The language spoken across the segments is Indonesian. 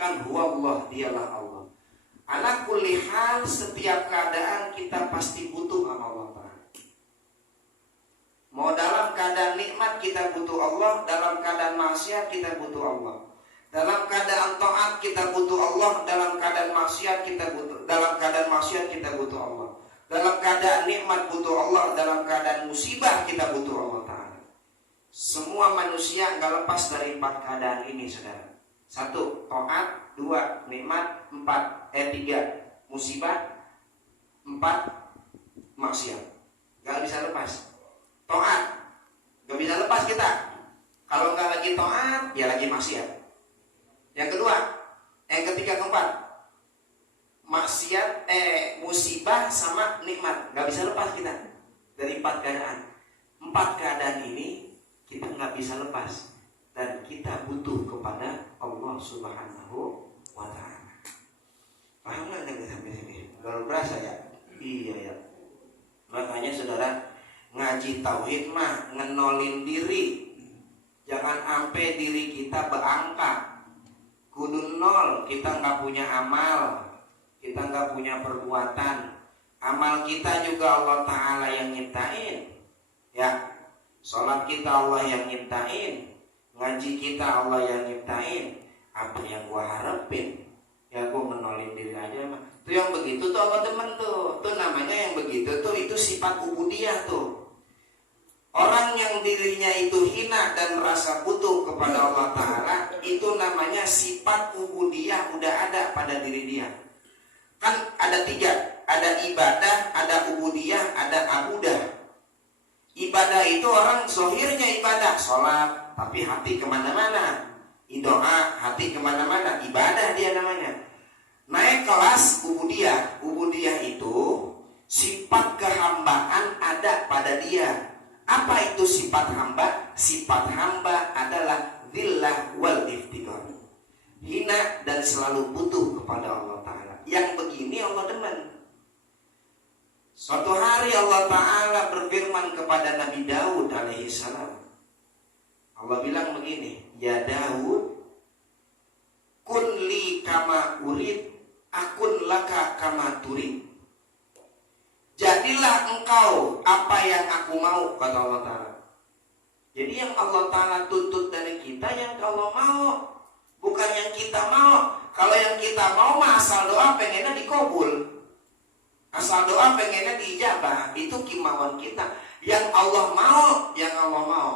mengucapkan huwallah, dialah Allah. Ala kulli hal, setiap keadaan kita pasti butuh sama Allah Ta'ala. Mau dalam keadaan nikmat kita butuh Allah, dalam keadaan maksiat kita butuh Allah. Dalam keadaan taat kita butuh Allah, dalam keadaan maksiat kita butuh, dalam keadaan maksiat kita butuh Allah. Dalam keadaan nikmat butuh Allah, dalam keadaan musibah kita butuh Allah Ta'ala. Semua manusia nggak lepas dari 4 keadaan ini, saudara. 1, taat. 2, nikmat. 3, musibah. 4, maksiat. Nggak bisa lepas. Taat, nggak bisa lepas kita. Kalau nggak lagi taat, ya lagi maksiat. Yang kedua, yang ketiga, keempat, maksiat, musibah sama nikmat, nggak bisa lepas kita dari 4 keadaan. 4 keadaan ini kita nggak bisa lepas dan kita butuh kepada Allah Subhanahu wa Ta'ala. Paham nggak sampai sini? Baru berasa ya? Iya ya. Makanya saudara, ngaji tauhid mah ngenolin diri. Jangan sampai diri kita berangkat. Kudu nol, kita nggak punya amal, kita nggak punya perbuatan. Amal kita juga Allah Ta'ala yang nyiptain, ya. Sholat kita Allah yang nyiptain, ngaji kita Allah yang nyiptain. Apa yang gua harapin? Ya gua menolin diri aja mah. Tuh yang begitu tuh Allah demen tuh. Tuh namanya yang begitu tuh, itu sifat ubudiyah tuh. Orang yang dirinya itu hina dan merasa butuh kepada Allah Ta'ala, itu namanya sifat ubudiyah udah ada pada diri dia. Kan ada 3, ada ibadah, ada ubudiyah, ada abudah. Ibadah itu orang zohirnya ibadah, sholat, tapi hati kemana-mana. Doa, hati kemana-mana, ibadah dia namanya. Naik kelas ubudiyah. Ubudiyah itu sifat kehambaan ada pada dia. Apa itu sifat hamba? Sifat hamba adalah dhillah wal iftiqar, hina dan selalu butuh kepada Allah Ta'ala. Yang begini Allah demen. Suatu hari Allah Ta'ala berfirman kepada Nabi Daud alaihissalam. Allah bilang begini, ya Daud, kun li kama urid, akun laka kama turid. Jadilah engkau apa yang aku mau, kata Allah Ta'ala. Jadi yang Allah Ta'ala tuntut dari kita yang Allah mau, bukan yang kita mau. Kalau yang kita mau mah asal doa pengennya dikabul, asal doa pengennya diijabah, itu kemauan kita. Yang Allah mau, yang Allah mau.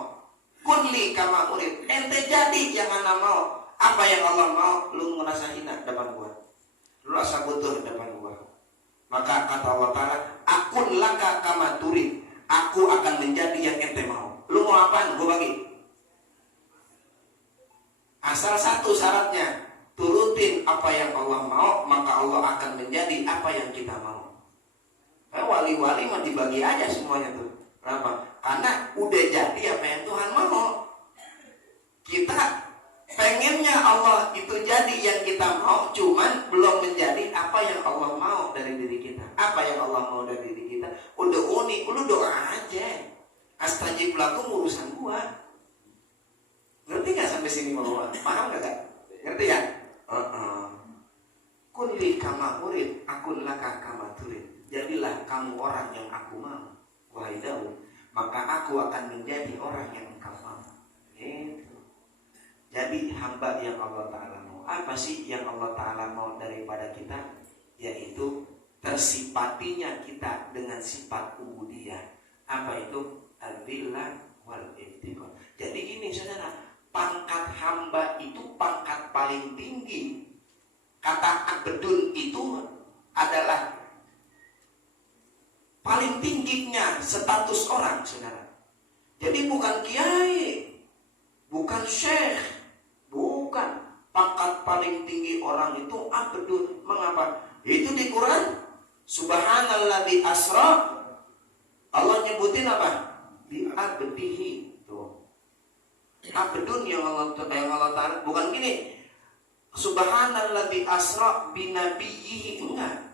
Kunli kama urid, ente jadi yang ana mau. Apa yang Allah mau, lu ngerasa hina depan gua, lu rasa butuh depan gua. Maka kata Allah Ta'ala, akun laka kama turid, aku akan menjadi yang ente mau. Lu mau apaan? Gue bagi. Asal satu syaratnya, turutin apa yang Allah mau, maka Allah akan menjadi apa yang kita mau. Wali-wali mah dibagi aja semuanya tuh. Kenapa? Karena udah jadi apa yang Tuhan mau. Kita pengennya Allah itu jadi yang kita mau, cuman belum menjadi apa yang Allah mau dari diri kita. Apa yang Allah mau dari diri kita udah unik, lu doa aja. Astajib lakum urusan gua. Ngerti gak sampai sini mau? Paham gak? Ngerti ya? Kunli kama urid, akun laka kama turid. Jadilah kamu orang yang aku mau, wahai Daud, maka aku akan menjadi orang yang engkau mau. Gitu. Jadi hamba yang Allah Ta'ala mau. Apa sih yang Allah Ta'ala mau daripada kita? Yaitu tersifatinya kita dengan sifat ubudiyah. Apa itu? Al-dhillah wal iftiqar. Jadi gini saudara, pangkat hamba itu pangkat paling tinggi. Kata abdun itu adalah paling tingginya status orang, saudara. Jadi bukan kiai, bukan syekh, bukan. Pangkat paling tinggi orang itu abdun. Mengapa? Itu di Quran, subhanalladzi asra. Allah nyebutin apa? Di abdihi. Tuh. Abdun yang Allah Ta'ala, bukan gini, subhanalladzi asra binabiyyihi, enggak.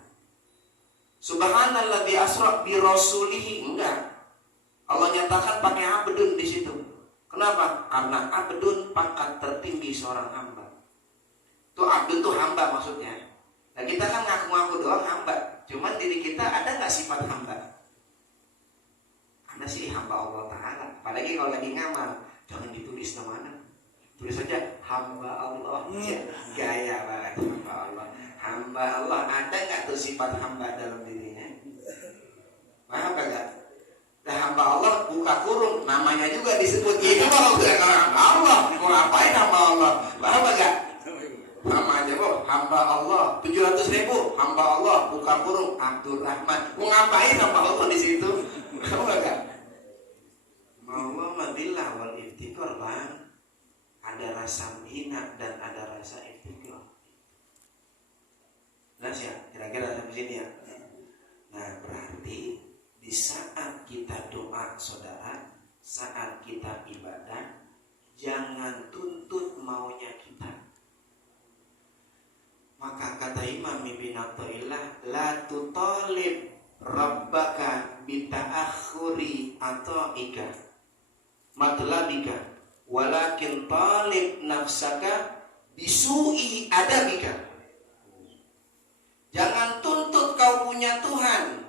Subhanalladzi asra bi rasulihi, enggak. Allah nyatakan pakai abdun di situ. Kenapa? Karena abdun pangkat tertinggi seorang hamba. Tuh abdun tuh hamba maksudnya. Nah kita kan ngaku-ngaku doang hamba, cuman diri kita ada nggak sifat hamba? Ada sih hamba Allah Ta'ala. Apalagi kalau lagi ngamal, jangan ditulis namanya, tulis saja hamba Allah. Gaya banget hamba Allah. Hamba Allah, ada nggak tuh sifat hamba dalam dirinya? Paham kagak? Nah hamba Allah buka kurung, namanya juga disebut. Itu kalau bukan hamba Allah, mau ngapain hamba Allah? Paham kagak? Sama aja kok, hamba Allah 700.000, hamba Allah buka kurung Abdul Rahman. Mau ngapain hamba Allah di situ? Paham kagak? Allah madillah wal iftikar bang. Ada rasa menghina dan ada rasa iftikar. Jelas ya, kira-kira sampai sini ya. Nah berarti di saat kita doa saudara, saat kita ibadah, jangan tuntut maunya kita. Maka kata Imam Ibn Athaillah, la tutalib rabbaka bita'akhuri ata'ika matlabika walakin talib nafsaka bisu'i adabika. Jangan tuntut kau punya Tuhan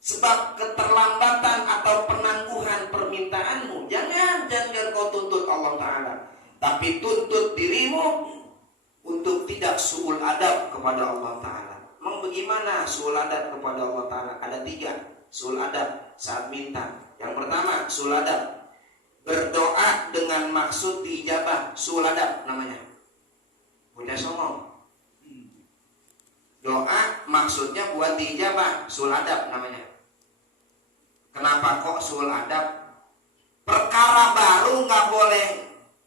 sebab keterlambatan atau penangguhan permintaanmu. Jangan kau tuntut Allah Ta'ala, tapi tuntut dirimu untuk tidak su'ul adab kepada Allah Ta'ala. Memang bagaimana su'ul adab kepada Allah Ta'ala? Ada 3 su'ul adab saat minta. Yang pertama su'ul adab, berdoa dengan maksud diijabah, su'ul adab namanya. Udah songong. Doa maksudnya buat diijabah, su'ul adab namanya. Kenapa kok su'ul adab? Perkara baru nggak boleh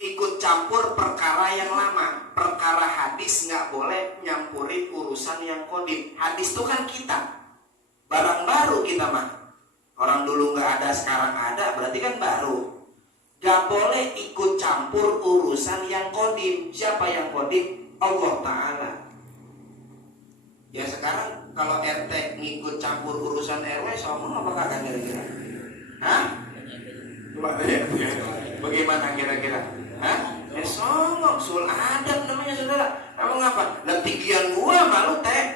ikut campur perkara yang lama. Perkara hadis nggak boleh nyampurin urusan yang kodim. Hadis itu kan kita, barang baru kita mah. Orang dulu nggak ada, sekarang ada, berarti kan baru. Nggak boleh ikut campur urusan yang kodim. Siapa yang kodim? Allah Ta'ala. Ya sekarang kalau RT ngikut campur urusan RW, sama apa kagak kira-kira? Hah? Bagaimana kira-kira? Hah? Songok, su'ul adab namanya saudara. Emang apa? Lah tinggian gua malu teh.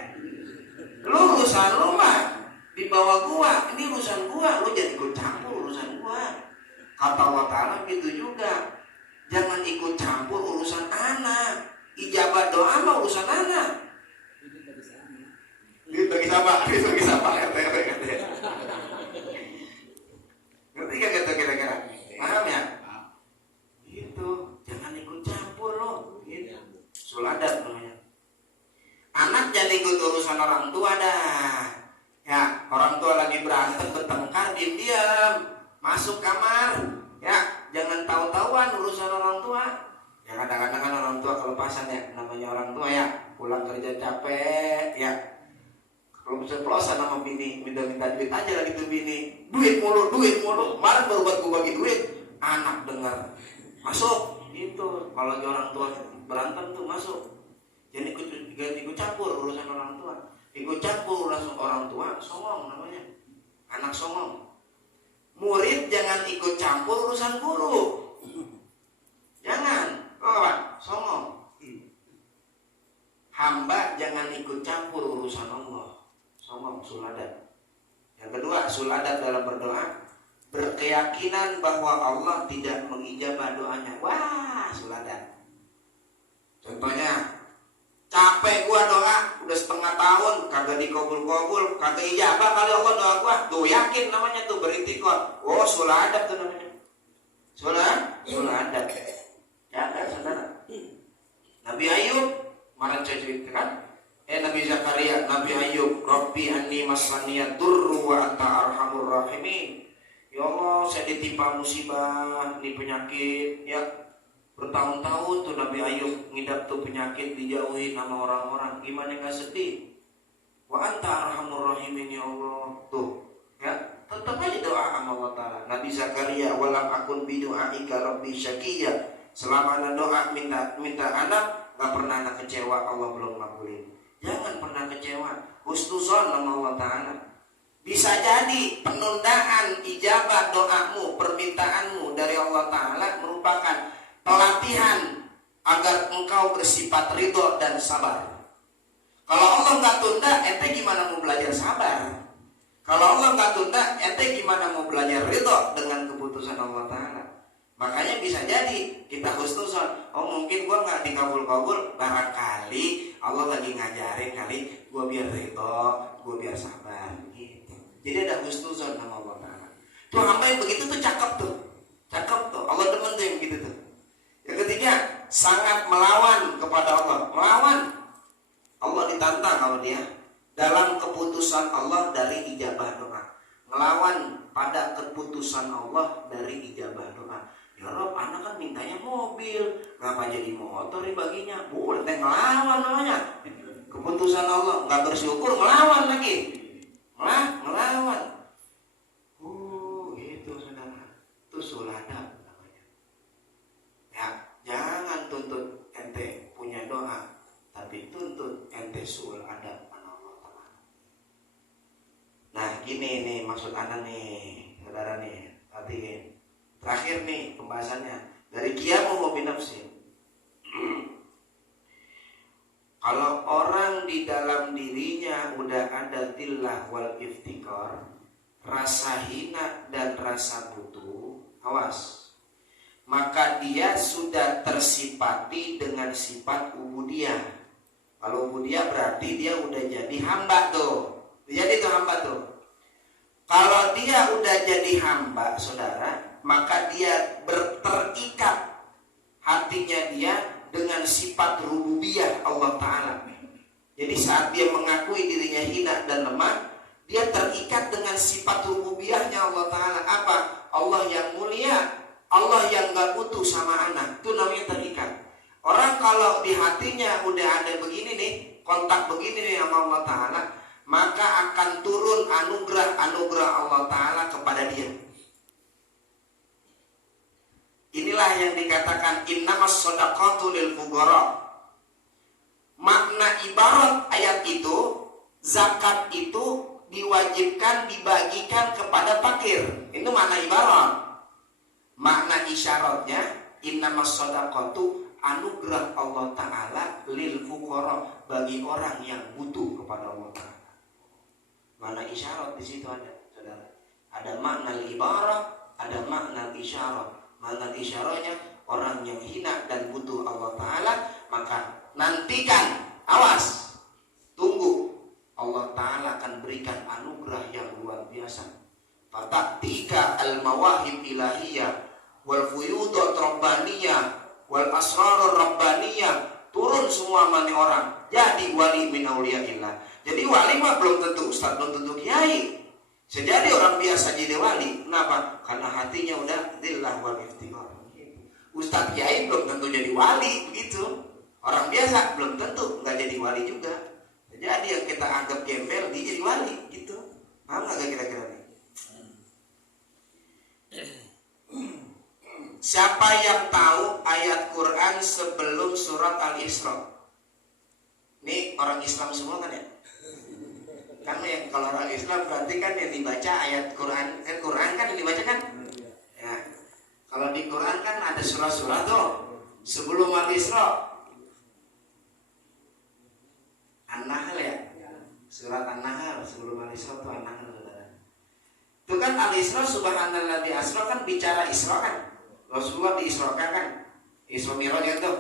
Lu urusan lu mah di bawah gua, ini urusan gua, lu jadi ikut campur urusan gua. Kata Allah Ta'ala gitu juga. Jangan ikut campur urusan anak. Ijabah doa mah urusan anak. Gitu bagi siapa? Ngerti gak gitu kira-kira? Paham ya? Gitu, jangan ikut campur lo. Gitu. Su'ul adab namanya. Anak jangan ikut urusan orang tua dah. Ya, orang tua lagi berantem, bertengkar, diam-diam, masuk kamar. Ya, jangan tahu-tahuan urusan orang tua. Ya kadang-kadang kan orang tua kelepasan ya, namanya orang tua ya, pulang kerja capek ya. Kalau bisa pelosan sama bini, minta duit aja lagi tuh bini. Duit mulu. Kemarin baru buat gue bagi duit. Anak dengar, masuk. Itu kalau orang tua berantem tuh masuk. Jadi ikut campur urusan orang tua. Ikut campur urusan orang tua, songong namanya. Anak songong. Murid jangan ikut campur urusan guru. Jangan. Apa? Songong. Hamba jangan ikut campur urusan Allah. Songong, su'ul adab. Yang kedua, su'ul adab dalam berdoa, berkeyakinan bahwa Allah tidak mengijabah doanya. Wah, su'ul adab. Contohnya, capek gua doa udah setengah tahun kagak dikabul-kabul, kagak ijabah kali Allah doa gua. Tuh yakin namanya tuh beritikad. Oh, su'ul adab tuh namanya. Su'ul adab. Ya kan saudara? Nabi Ayub, kemarin saya ceritakan. Nabi Zakaria, Nabi Ayub, Rabbi anni masaniya durru wa anta arhamur rahimin. Ya Allah, saya ditimpa musibah, ini penyakit, ya. Bertahun-tahun tuh Nabi Ayub ngidap tuh penyakit, dijauhi sama orang-orang. Gimana gak sedih? Wa anta arhamur rahimin ya Allah. Tuh, ya, tetap aja doa sama Allah Ta'ala. Nabi Zakaria, walam akun bidu'aika Rabbi syakiyya. Selama anak doa minta anak, gak pernah anak kecewa, Allah belum ngabulin. Jangan pernah kecewa. Husnuzon sama Allah Ta'ala. Bisa jadi penundaan ijabah doamu, permintaanmu dari Allah Ta'ala merupakan pelatihan agar engkau bersifat ridho dan sabar. Kalau Allah nggak tunda, ente gimana mau belajar sabar? Kalau Allah nggak tunda, ente gimana mau belajar ridho dengan keputusan Allah Ta'ala? Makanya bisa jadi kita husnuzon, oh mungkin gua nggak dikabul-kabul, barangkali Allah lagi ngajarin kali gua biar ridho, gua biar sabar gitu. Jadi ada husnuzon sama Allah Ta'ala. Tuh hamba yang begitu tuh cakep tuh. Allah demen tuh yang begitu tuh. Yang ketiga, sangat melawan kepada Allah. Melawan. Allah ditantang sama dia dalam keputusan Allah dari ijabah doa. Melawan pada keputusan Allah dari ijabah doa. Ya Rob, anak kan mintanya mobil, ngapa jadi motor baginya? Boleh ngelawan namanya. Keputusan Allah, nggak bersyukur, melawan lagi. Melawan. Gitu saudara. Itu suladab namanya. Ya, jangan tuntut ente punya doa, tapi tuntut ente sul adab Allah Ta'ala. Nah gini nih maksud anak nih, saudara nih, perhatiin. Terakhir nih pembahasannya dari qiyamuhu binafsin. Kalau orang di dalam dirinya udah ada tillah wal iftikar, rasa hina dan rasa butuh, awas, maka dia sudah tersifati dengan sifat ubudiyah. Kalau ubudiyah berarti dia udah jadi hamba tuh. Jadi itu hamba tuh. Kalau dia udah jadi hamba, saudara, maka dia terikat hatinya dia dengan sifat rububiyah Allah Ta'ala. Jadi saat dia mengakui dirinya hina dan lemah, dia terikat dengan sifat rububiyahnya Allah Ta'ala. Apa? Allah yang mulia, Allah yang gak butuh sama anak. Itu namanya terikat. Orang kalau di hatinya udah ada begini nih, kontak begini nih sama Allah Ta'ala, maka akan turun anugerah Allah Ta'ala kepada dia. Inilah yang dikatakan innamas shadaqatu lil fuqara. Makna ibarat ayat itu, zakat itu diwajibkan dibagikan kepada fakir. Itu makna ibarat. Makna isyaratnya innamas shadaqatu, anugerah Allah Ta'ala lil fuqara, bagi orang yang butuh kepada Allah Ta'ala. Makna isyarat di situ ada, saudara. Ada makna ibarat, ada makna isyarat. Makna isyaratnya orang yang hina dan butuh Allah Ta'ala, maka nantikan, awas, tunggu, Allah Ta'ala akan berikan anugerah yang luar biasa. Fataktika al-mawahib ilahiyah wal fuyudat rabbaniyah wal asrarur rabbaniyah, turun semua mani orang jadi wali min auliyaillah. Jadi wali mah belum tentu ustaz, belum tentu kiai. Sejadi orang biasa jadi wali. Kenapa? Karena hatinya udah dillah wal iftiqar. Ustaz kiai belum tentu jadi wali, begitu. Orang biasa belum tentu nggak jadi wali juga. Jadi yang kita anggap gembel dia jadi wali, gitu. Paham nggak kira-kira nih? Siapa yang tahu ayat Quran sebelum surat Al-Isra? Ini orang Islam semua kan ya? Karena yang kalau orang Islam berarti kan yang dibaca ayat Quran, Quran kan yang dibaca kan? Ya. Kalau di Quran kan ada surah-surah tuh sebelum Al-Isra. An-Nahl ya? Surat An-Nahl sebelum Al-Isra tuh An-Nahl. Itu kan Al-Isra subhanalladzi asra kan bicara Isra kan? Rasulullah diisrakan kan? Isra Mi'raj itu.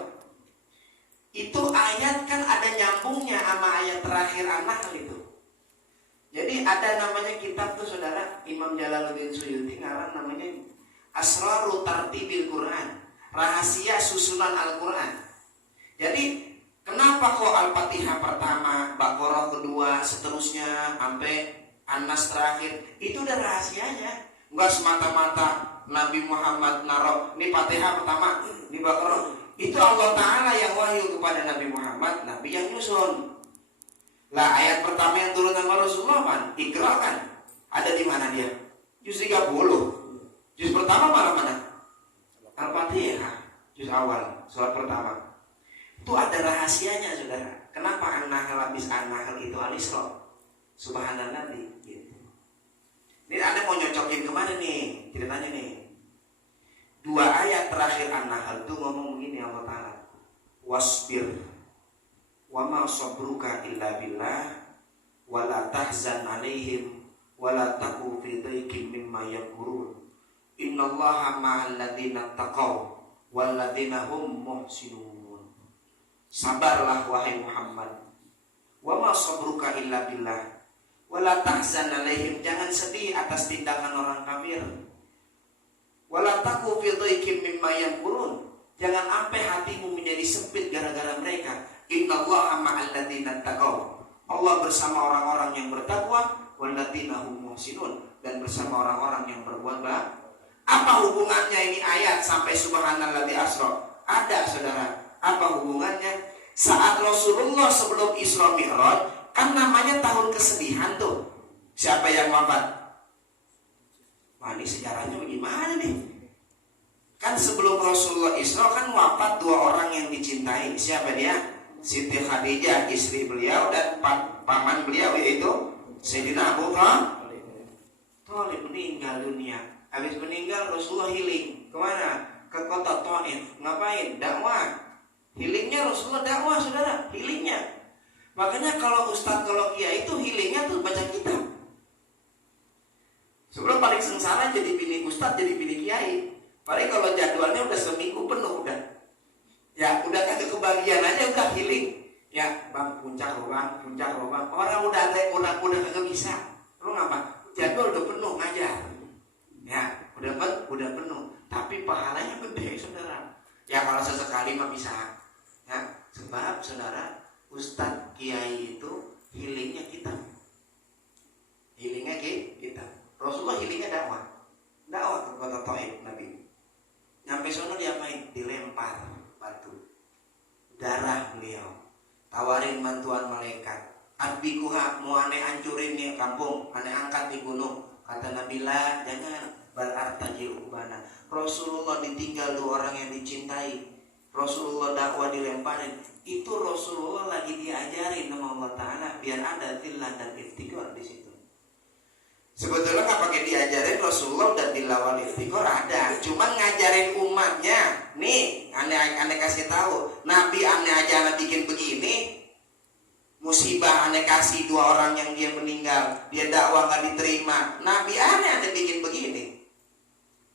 Itu ayat kan ada nyambungnya sama ayat terakhir An-Nahl itu. Jadi ada namanya kitab tuh saudara, Imam Jalaluddin Suyuti ngarang namanya Asraru Tartibil Quran, rahasia susunan Al-Quran. Jadi kenapa kok Al-Fatihah pertama, Baqarah kedua, seterusnya sampai An-Nas terakhir? Itu udah rahasianya. Enggak semata-mata Nabi Muhammad naruh ini Fatihah pertama, ini Baqarah. Itu Allah Ta'ala yang wahyu kepada Nabi Muhammad, Nabi yang nyusun. Lah ayat pertama yang turun sama Rasulullah kan, Iqra kan, ada di mana dia? Juz 30. Juz pertama malah mana? Al-Fatihah, juz awal, surat pertama. Itu ada rahasianya saudara. Kenapa An-Nahl habis An-Nahl itu Al-Isra? Subhanallah gitu. Ini Anda mau nyocokin kemana nih? Ceritanya nih. 2 ayat terakhir An-Nahl itu ngomong begini Allah Ta'ala. Wasbir wa ma sabruka illa billah wa la tahzan alaihim wa la taku fi dhaikin mimma yaqulun innallaha ma'al ladzina taqaw wal ladzina hum muhsinun. Sabarlah wahai Muhammad, wa ma sabruka illa billah wa la tahzan alaihim, jangan sedih atas tindakan orang kafir. Wala taku fi dhaikin mimma yaqulun, jangan sampai hatimu menjadi sempit gara-gara mereka. Innallaha ma'al ladzina taqaw, Allah bersama orang-orang yang bertakwa, wal ladzina hum muhsinun, dan bersama orang-orang yang berbuat baik. Apa hubungannya ini ayat sampai subhanalladzi asra? Ada saudara. Apa hubungannya? Saat Rasulullah sebelum Isra Mi'raj, kan namanya tahun kesedihan tuh. Siapa yang wafat? Wah, ini sejarahnya bagaimana nih? Kan sebelum Rasulullah Isra kan wafat dua orang yang dicintai. Siapa dia? Siti Khadijah, istri beliau, dan paman beliau, yaitu Sayyidina Abu Thalib, meninggal dunia. Habis meninggal Rasulullah healing. Kemana? Ke kota Taif. Ngapain? Dakwah. Healingnya Rasulullah dakwah, saudara. Healingnya. Makanya kalau ustadz, kalau kiai itu healingnya tuh baca kitab. Sebelum paling sengsara jadi bini ustadz, jadi bini kiai. Paling kalau jadwalnya udah seminggu penuh udah. Ya udah kagak kebagian aja udah healing. Ya bang, puncak robang. Orang udah kagak bisa. Lu ngapa? Jadwal udah penuh ngajar. Ya udah penuh. Tapi pahalanya gede saudara. Ya kalau sesekali mah bisa. Ya sebab saudara, ustadz kiai itu healingnya kita. Healingnya kita. Rasulullah healingnya dakwah ke kota Taif. Nabi nyampe sono diapain? Dilempar batu, darah beliau, tawarin bantuan malaikat. Adbikuha, mau aneh hancurin nih kampung, aneh angkat di gunung. Kata Nabi, lah jangan, balartajil ubana. Rasulullah ditinggal dua orang yang dicintai. Rasulullah dakwah dilemparin. Itu Rasulullah lagi diajarin sama Allah Ta'ala biar ada zillah dan iftiqar di situ. Sebetulnya nggak pakai diajarin, Rasulullah dan dilawal iftiqar ada, cuman ngajarin umatnya. Nih, aneh kasih tahu, Nabi aneh aja aneh bikin begini, musibah aneh kasih dua orang yang dia meninggal, dia dakwah nggak diterima, Nabi aneh bikin begini.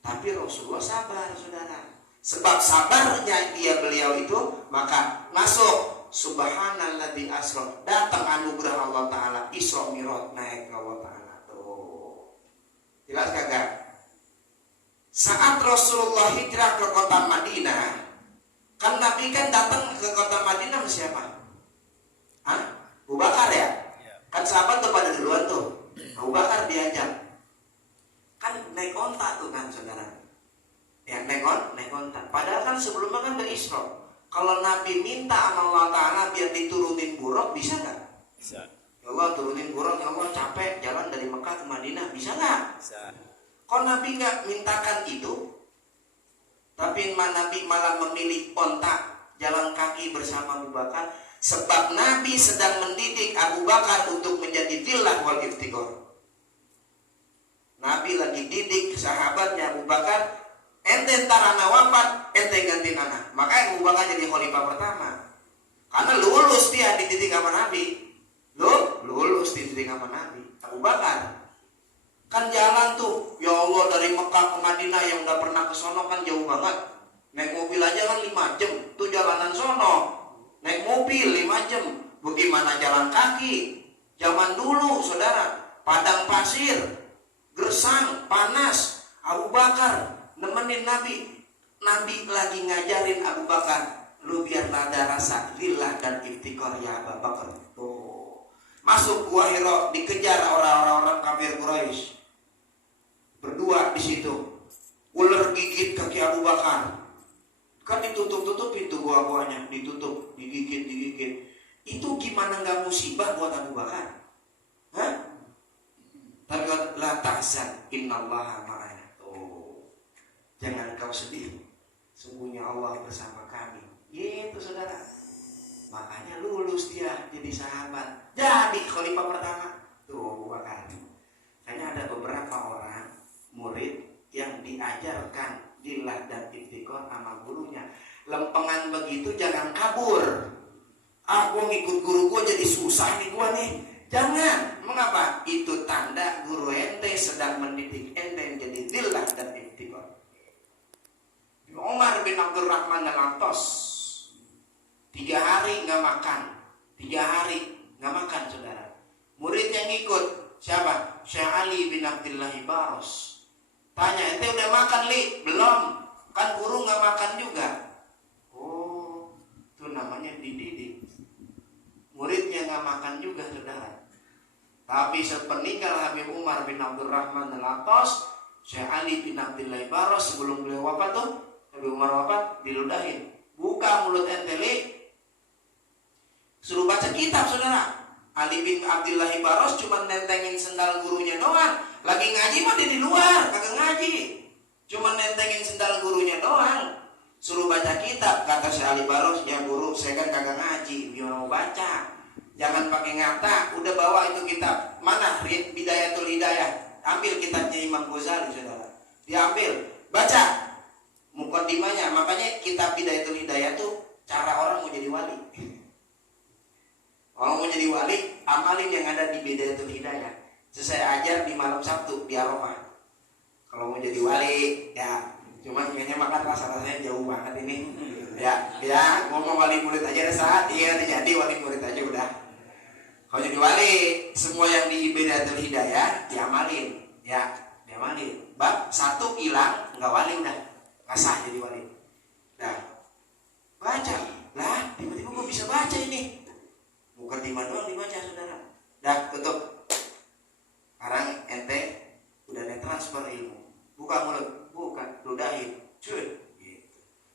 Tapi Rasulullah sabar, saudara. Sebab sabarnya beliau itu, maka masuk subhanalladzi asra, datang anugerah Allah Ta'ala, Isra Mi'raj, naik ke Allah Ta'ala. Jelas kagak? Saat Rasulullah hijrah ke kota Madinah, kan Nabi kan datang ke kota Madinah sama siapa? Abu Bakar ya? Kan sahabat tuh pada duluan tuh. Abu Bakar diajak. Kan naik onta tuh kan saudara. Ya naik onta. Padahal kan sebelumnya kan udah Isra. Kalau Nabi minta sama Allah Ta'ala biar diturunin buruk, bisa nggak? Bisa. Ya Allah turunin buruk, ya Allah capek jalan dari Mekah ke Madinah, bisa nggak? Bisa. Kok Nabi nggak mintakan itu? Tapi Nabi malah memilih onta, jalan kaki bersama Abu Bakar. Sebab Nabi sedang mendidik Abu Bakar untuk menjadi dhillah wal iftiqar. Nabi lagi didik sahabatnya Abu Bakar. Ente ntar anak wafat, ente gantiin anak. Makanya Abu Bakar jadi khalifah pertama. Karena lulus dia dididik sama Nabi. Lulus dididik sama Nabi. Abu Bakar kan jalan tuh, ya Allah dari Mekah ke Madinah yang udah pernah ke sono kan jauh banget. Naik mobil aja kan 5 jam, tuh jalanan sono. Naik mobil 5 jam. Bagaimana jalan kaki? Zaman dulu saudara, padang pasir, gersang, panas. Abu Bakar nemenin Nabi. Nabi lagi ngajarin Abu Bakar, lu biar ada rasa lillah dan iftiqar ya Abu Bakar. Tuh. Masuk gua Hira, dikejar orang-orang kafir Quraisy. Berdua di situ. Ular gigit kaki Abu Bakar. Kan ditutup pintu gua-guanya, ditutup, digigit. Itu gimana nggak musibah buat Abu Bakar? Hah? Tapi la tahzan, innallaha ma'ana. Oh. Jangan kau sedih. Sungguhnya Allah bersama kami. Gitu saudara. Makanya lulus dia jadi sahabat. Jadi khalifah pertama. Tuh Abu Bakar. Kayaknya ada beberapa orang murid yang diajarkan dhillah dan iftiqar sama gurunya. Lempengan begitu jangan kabur. Gua ngikut guru gua jadi susah nih gua nih. Jangan. Mengapa? Itu tanda guru ente sedang mendidik ente jadi zillah dan iftiqar. Umar bin Abdurrahman Al-Attas 3 hari nggak makan, 3 hari nggak makan, saudara. Murid yang ikut siapa? Syekh Ali bin Abdullah Baros. Tanya, ente udah makan li? Belum. Kan guru nggak makan juga. Oh, itu namanya dididik. Muridnya nggak makan juga, saudara. Tapi sepeninggal Habib Umar bin Abdurrahman Al-Attas, Syekh Ali bin Abdullah Baros sebelum beliau wafat tuh, Habib Umar wafat, diludahin. Buka mulut ente li. Suruh baca kitab, saudara. Ali bin Abdullah Baros cuma nentengin sendal gurunya doang. Lagi ngaji mah dia di luar, kagak ngaji. Cuma nentengin sendal gurunya doang. Suruh baca kitab, kata Syekh Ali Baros, ya guru, saya kan kagak ngaji, gimana mau baca? Jangan pakai ngata, udah bawa itu kitab. Mana? Bidayatul Hidayah. Ambil kitabnya Imam Ghazali, saudara. Diambil, baca mukaddimahnya. Makanya kitab Bidayatul Hidayah tuh cara orang mau jadi wali. Orang mau jadi wali, amalin yang ada di Bidayatul Hidayah. Saya ajar di malam Sabtu di Arafah. Kalau mau jadi wali, ya cuman kayaknya makan rasa-rasanya jauh banget ini. Ya, ngomong wali murid aja saat iya jadi wali murid aja udah. Kalau jadi wali, semua yang di Bidayatul Hidayah diamalin, ya diamalin. Bab 1 hilang, nggak wali udah, nggak sah jadi wali. Dah, baca, lah tiba-tiba gue bisa baca ini. Bukan di mana doang dibaca, saudara. Dah, tutup. Sekarang ente udah transfer ilmu. Buka mulut, bukan, ludahin, cuy. Gitu.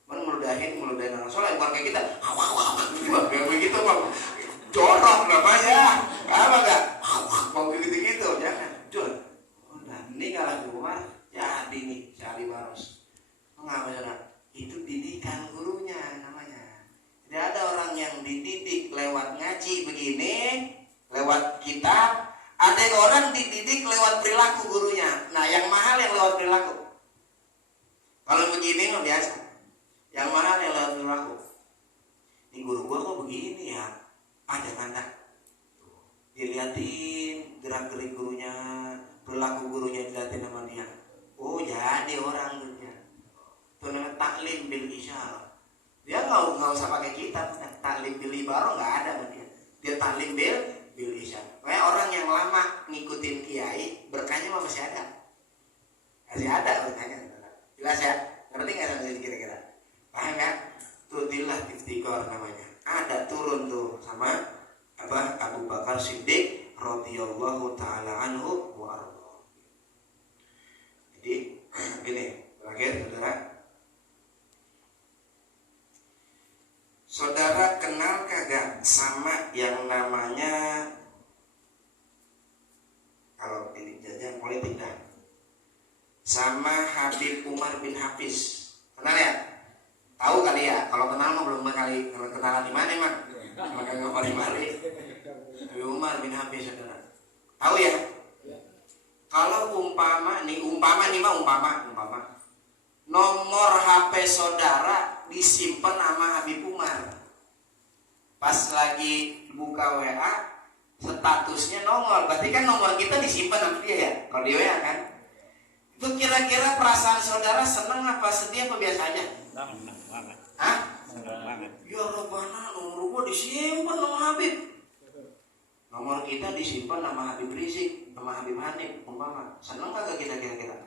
Meludahin orang soleh, bukan kayak kita. Kayak begitu kok. Jorok namanya. Apa enggak? Mau gitu-gitu, jangan. Cuy. Udah, ini ngalah Umar, jadi nih, Syekh Baros. Mengapa, saudara? Itu didikan gurunya namanya. Tidak ada orang yang dididik lewat ngaji begini, lewat kitab. Ada orang dididik lewat perilaku gurunya. Nah, yang mahal yang lewat perilaku. Kalau begini mah biasa. Yang mahal yang lewat perilaku. Ini guru gua kok begini ya? Jangan dah. Dilihatin gerak-gerik gurunya, perilaku gurunya dilihatin sama dia. Oh, jadi orang gurunya. Itu namanya taklim bil isyarah. Dia nggak usah pakai kitab. Taklim bil ibarah nggak ada dia. Dia taklim bil isyarah. Kayak orang yang lama ngikutin kiai, berkahnya masih ada. Masih ada berkahnya. Jelas ya? Ngerti nggak sampai sini kira-kira? Paham ya? Tudilah iftikor namanya. Ada turun tuh sama Abu Bakar Siddiq radhiyallahu taala anhu wa arda. Jadi gini, terakhir saudara. Saudara kenal kagak sama yang namanya, kalau ini jajan politik dah, sama Habib Umar bin Hafiz. Kenal ya? Tahu kali ya? Kalau kenal mah belum kali. Kalau kenalan di mana emang? Maka nggak paling balik. Habib Umar bin Hafiz, saudara. Tahu ya? Kalau umpama nomor HP saudara disimpan sama Habib Umar. Pas lagi buka WA, statusnya nongol. Berarti kan nomor kita disimpan sama dia ya? Kalau di WA kan? Itu kira-kira perasaan saudara senang apa sedih apa biasa aja? Hah? Ya Rabbana, nomor gua disimpan sama Habib. Nomor kita disimpan sama Habib Rizik, sama Habib Hanif, umpama. Senang kagak kita kira-kira?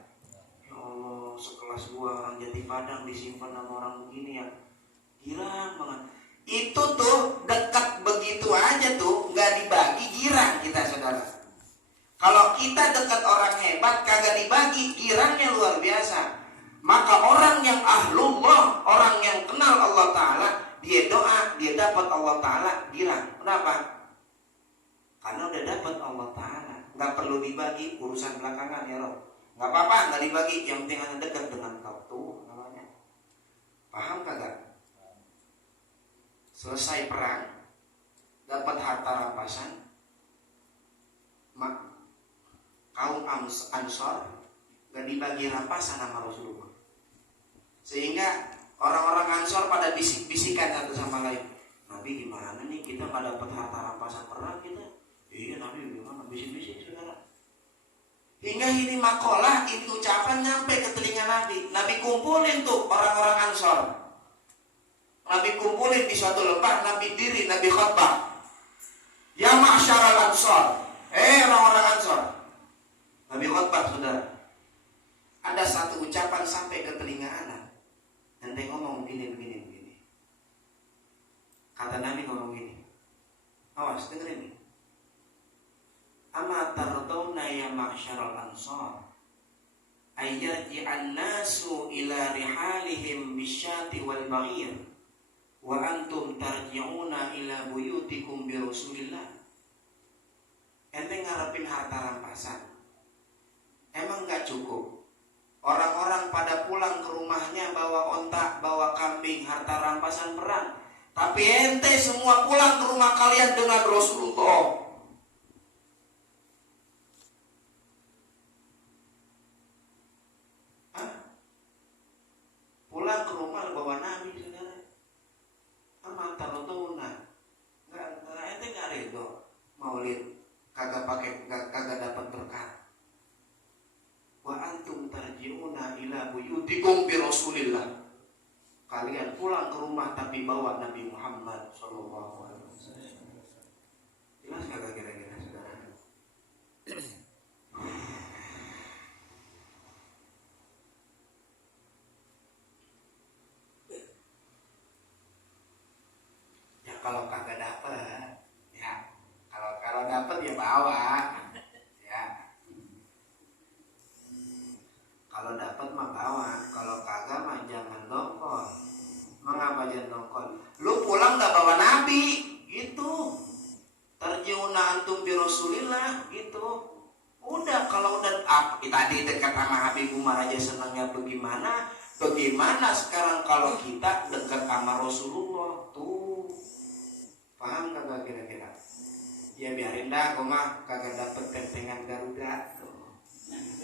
Ya Allah, sekelas gua orang Jati Padang disimpan sama orang begini ya. Girang banget. Itu tuh dekat begitu aja tuh, nggak dibagi, girang kita, saudara. Kalau kita dekat orang hebat kagak dibagi, girangnya luar biasa. Maka orang yang ahlullah, orang yang kenal Allah Ta'ala, dia doa, dia dapat Allah Ta'ala, girang. Kenapa? Karena udah dapat Allah Ta'ala. Gak perlu dibagi, urusan belakangan ya Rob. Gak apa-apa, gak dibagi, yang penting ada dekat dengan kau tuh namanya. Paham kagak? Selesai perang, dapat harta rampasan, kaum Ansor gak dibagi rampasan sama Rasulullah. Sehingga orang-orang Ansor pada bisik-bisikan satu sama lain, Nabi gimana nih kita nggak dapat harta rampasan perang kita. Iya Nabi gimana? Bisik-bisik saudara. Hingga ini makalah, ini ucapan nyampe ke telinga Nabi. Nabi kumpulin tuh orang-orang Ansor. Nabi kumpulin di suatu lembah, Nabi diri, Nabi khutbah. Ya ma'syaral Ansor, orang-orang Ansor. Nabi khutbah saudara. Ada satu ucapan sampai ke telinga anak. Ente ngomong begini. Kata Nabi ngomong gini. Awas dengerin nih. Ama tardawna ya ma'syaral Ansor ayyarji'an nasu ila rihalihim bisyati wal ba'ir wa antum tarji'una ila buyutikum bi Rasulillah. Ente ngarepin harta rampasan, emang gak cukup? Orang-orang pada pulang ke rumahnya bawa ontak, bawa kambing, harta rampasan perang. Tapi ente semua pulang ke rumah kalian dengan Rasulullah. Pulang ke rumah bawa Nabi saudara. Aman tarotuna. Enggak ente enggak redo maulid kagak dapat berkah. Wa antum tarji'una ila buyutikum bi Rasulillah. Kalian pulang ke rumah tapi bawa Nabi Muhammad sallallahu alaihi wasallam. Jelas kagak kira-kira saudara? Kalau kagak dapet, ya kalau dapet ya bawa, ya. Kalau dapet mah bawa, kalau kagak mah jangan dongkol. Mengapa jangan dongkol? Lu pulang nggak bawa Nabi, gitu. Tarjiuna antum bi Rasulillah, gitu. Udah kalau udah tadi dekat sama Habib Umar aja senangnya bagaimana? Bagaimana sekarang kalau kita dekat sama Rasulullah tuh? Paham kagak kira-kira? Ya biarin dah, gue mah kagak dapet tempengan Garuda tuh.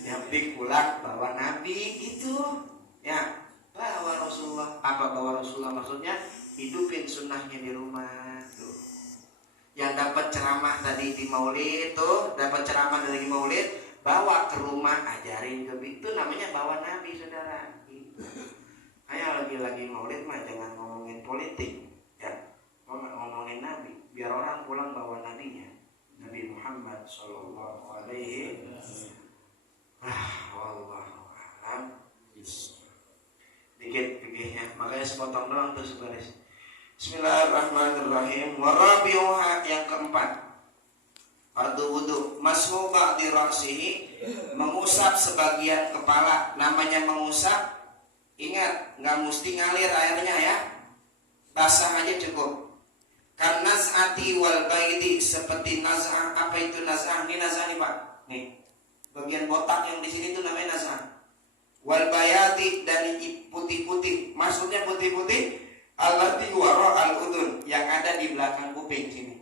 Yang penting pulang bawa Nabi gitu. Ya, bawa Rasulullah. Apa bawa Rasulullah maksudnya? Hidupin sunnahnya di rumah tuh. Yang dapat ceramah tadi di Maulid tuh, dapat ceramah dari Maulid, bawa ke rumah ajarin ke itu namanya bawa Nabi saudara. Gitu. Kayak lagi Maulid mah jangan ngomongin politik. Ngomongin Nabi, biar orang pulang bawa nabinya, Nabi Muhammad sallallahu alaihi wasallam. Wallahu a'lam. Dikit ya, makanya sepotong doang tuh sebaris. Bismillahirrahmanirrahim. Warabi'uha yang keempat. Fardu wudu, mashu ba'di ra'sihi, mengusap sebagian kepala. Namanya mengusap, ingat nggak mesti ngalir airnya ya, basah aja cukup. Kan naz'ati wal baidi, seperti naz'ah. Apa itu naz'ah? Ini naz'ah nih Pak. Nih. Bagian botak yang di sini tuh namanya naz'ah. Wal bayati, dan putih-putih. Maksudnya putih-putih allati wara al-udun, yang ada di belakang kuping sini.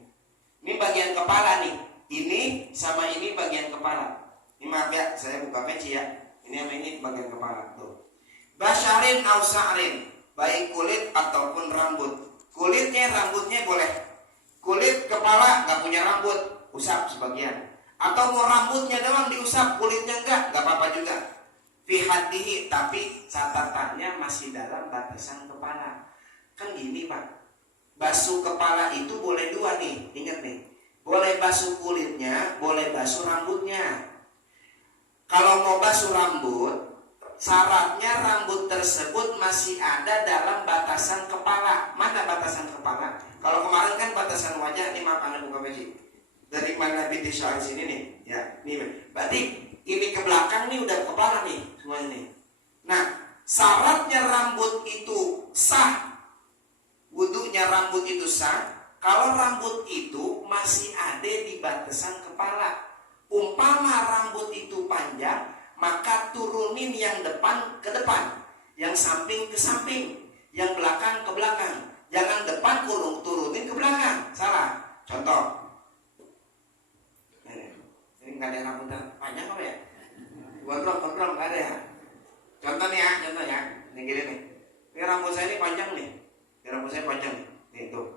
Ini bagian kepala nih. Ini sama ini bagian kepala. Ini maaf ya, saya buka peci ya. Ini sama ini bagian kepala tuh. Basyarin aw sa'rin, baik kulit ataupun rambut. Kulitnya, rambutnya boleh. Kulit kepala nggak punya rambut, usap sebagian. Atau mau rambutnya doang diusap, kulitnya nggak apa-apa juga. Fi hadihi, tapi catatannya masih dalam batasan kepala. Kan gini Pak, basuh kepala itu boleh dua nih, ingat nih. Boleh basuh kulitnya, boleh basuh rambutnya. Kalau mau basuh rambut, syaratnya rambut tersebut masih ada dalam batasan kepala. Mana batasan kepala? Kalau kemarin kan batasan wajah. Ini maaf Anda buka peci. Dari mana binti Syahid sini nih? Ya, nih. Berarti ini ke belakang nih udah kepala nih semuanya nih. Nah, syaratnya rambut itu sah. Wudunya rambut itu sah kalau rambut itu masih ada di batasan kepala. Umpama rambut itu panjang, maka turunin yang depan ke depan, yang samping ke samping, yang belakang ke belakang. Jangan depan turunin ke belakang. Salah. Contoh. Ini nggak ada rambut panjang apa ya? Gondrong nggak ada ya. Contoh nih ya. Ini gini nih. Ini rambut saya ini panjang nih. Ini rambut saya panjang nih. Nih tuh.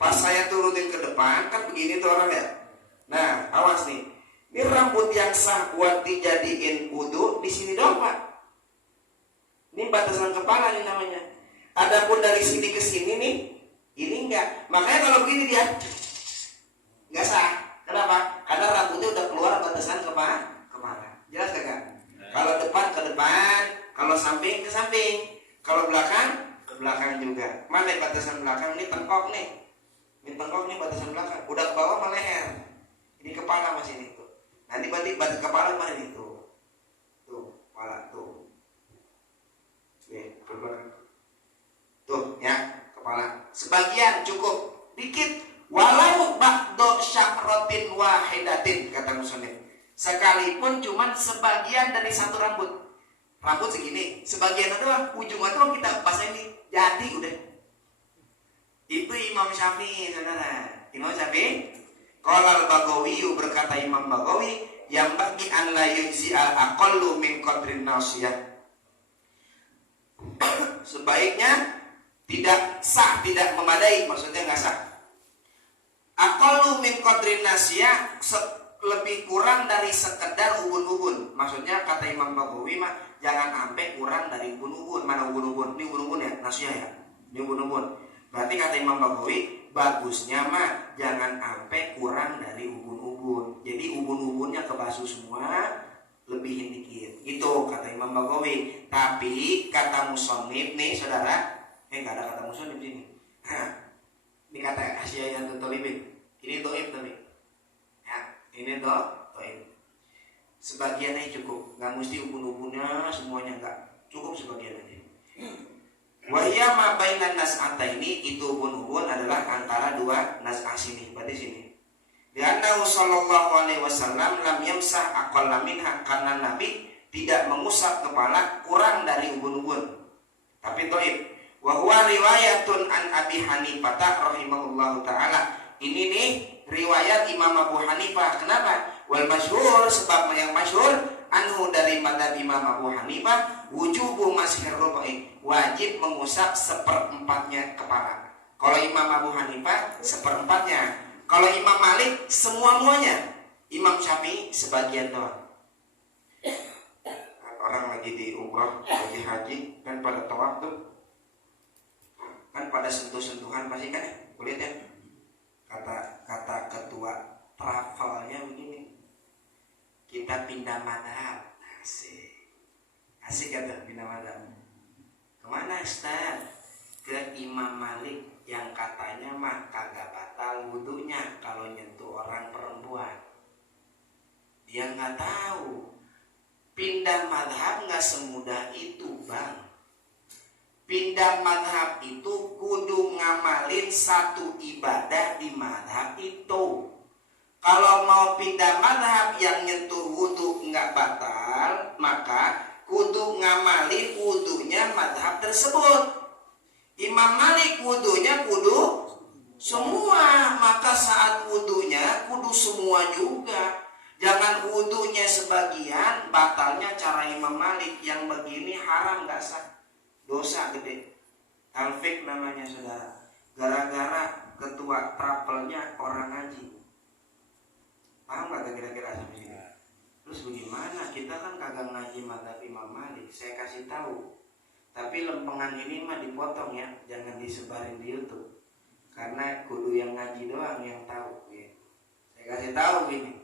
Pas saya turunin ke depan kan begini tuh orang ya. Nah, awas nih. Ini rambut yang sah buat dijadiin wudu di sini doang, Pak. Ini batasan kepala nih namanya. Adapun dari sini ke sini nih, ini enggak. Makanya kalau begini dia enggak sah. Kenapa? Karena rambutnya udah keluar batasan kepala. Jelas gak? Kalau depan ke depan, kalau samping ke samping, kalau belakang ke belakang juga. Mana batasan belakang? Ini tengkok nih. Ini tengkok nih batasan belakang. Udah ke bawah sama leher. Ini kepala masih ini tuh. Nanti berarti batas kepala mana ini tuh. Tuh, kepala tuh. Oke, ke belakang. Tuh ya, kepala. Sebagian cukup, dikit. Walau ba'do syakrotin wahidatin, kata musonif. Sekalipun cuman sebagian dari satu rambut. Rambut segini, sebagian doang, ujungnya doang kita bahasa ini. Jadi udah. Itu Imam Syafi'i, saudara. Imam Syafi'i. Qala al-Baghawi, berkata Imam Baghawi, yang bagi an la yujzi al-aqallu min qadrin nasiyah. Sebaiknya tidak sah, tidak memadai, maksudnya nggak sah. Aqallu min qadrin nasiyah, lebih kurang dari sekedar ubun-ubun. Maksudnya kata Imam Baghawi mah jangan sampai kurang dari ubun-ubun. Mana ubun-ubun? Ini ubun-ubun ya, nasiyah ya. Ini ubun-ubun. Berarti kata Imam Baghawi, bagusnya mah jangan sampai kurang dari ubun-ubun. Jadi ubun-ubunnya kebasuh semua, lebihin dikit. Itu kata Imam Baghawi. Tapi kata musonif nih saudara, nggak ada kata musonif sini. Ini kata Asy'ari yang Tolibin. Ini doib tapi. Ya, ini doib. Sebagiannya cukup, nggak mesti ubun-ubunnya semuanya nggak. Cukup sebagian aja. Wahya ma bainan nas'ata ini, itu ubun-ubun adalah antara dua nas'ah sini, berarti sini. Karena sallallahu alaihi wasallam lam yamsah aqalla minha, karena Nabi tidak mengusap kepala kurang dari ubun-ubun. Tapi dhaif. Wa huwa riwayatun an Abi Hanifah rahimahullahu taala. Ini nih riwayat Imam Abu Hanifah. Kenapa? Wal masyhur, sebab yang masyhur anhu dari madzhab Imam Abu Hanifah wujubu mashir rubai, wajib mengusap seperempatnya kepala. Kalau Imam Abu Hanifah seperempatnya. Kalau Imam Malik semua-muanya. Imam Syafi'i sebagian doang. Orang lagi di umrah, lagi haji, kan pada tawaf tuh, kan pada sentuh-sentuhan pasti kan ya, kulit ya. Kata ketua travelnya begini, kita pindah madhab. Asik kata pindah madhab. Kemana Ustaz? Ke Imam Malik yang katanya mah kagak batal wudunya kalau nyentuh orang perempuan. Dia nggak tahu pindah madhab nggak semudah itu, Bang. Pindah madhab itu kudu ngamalin satu ibadah di madhab itu. Kalau mau pindah madhab yang nyentuh wudu nggak batal, maka kudu ngamalin wudunya madhab tersebut. Imam Malik wudunya kudu semua, maka saat wudunya kudu semua juga. Jangan wudunya sebagian, batalnya cara Imam Malik. Yang begini haram, gak sah, dosa gede. Talfik namanya saudara. Gara-gara ketua travelnya orang ngaji. Paham gak kira-kira sampai sini? Terus bagaimana? Kita kan kagak ngaji madzhab Imam Malik. Saya kasih tahu. Tapi lempengan ini mah dipotong ya, jangan disebarin di YouTube. Karena kudu yang ngaji doang yang tahu. Ya. Saya kasih tahu gini.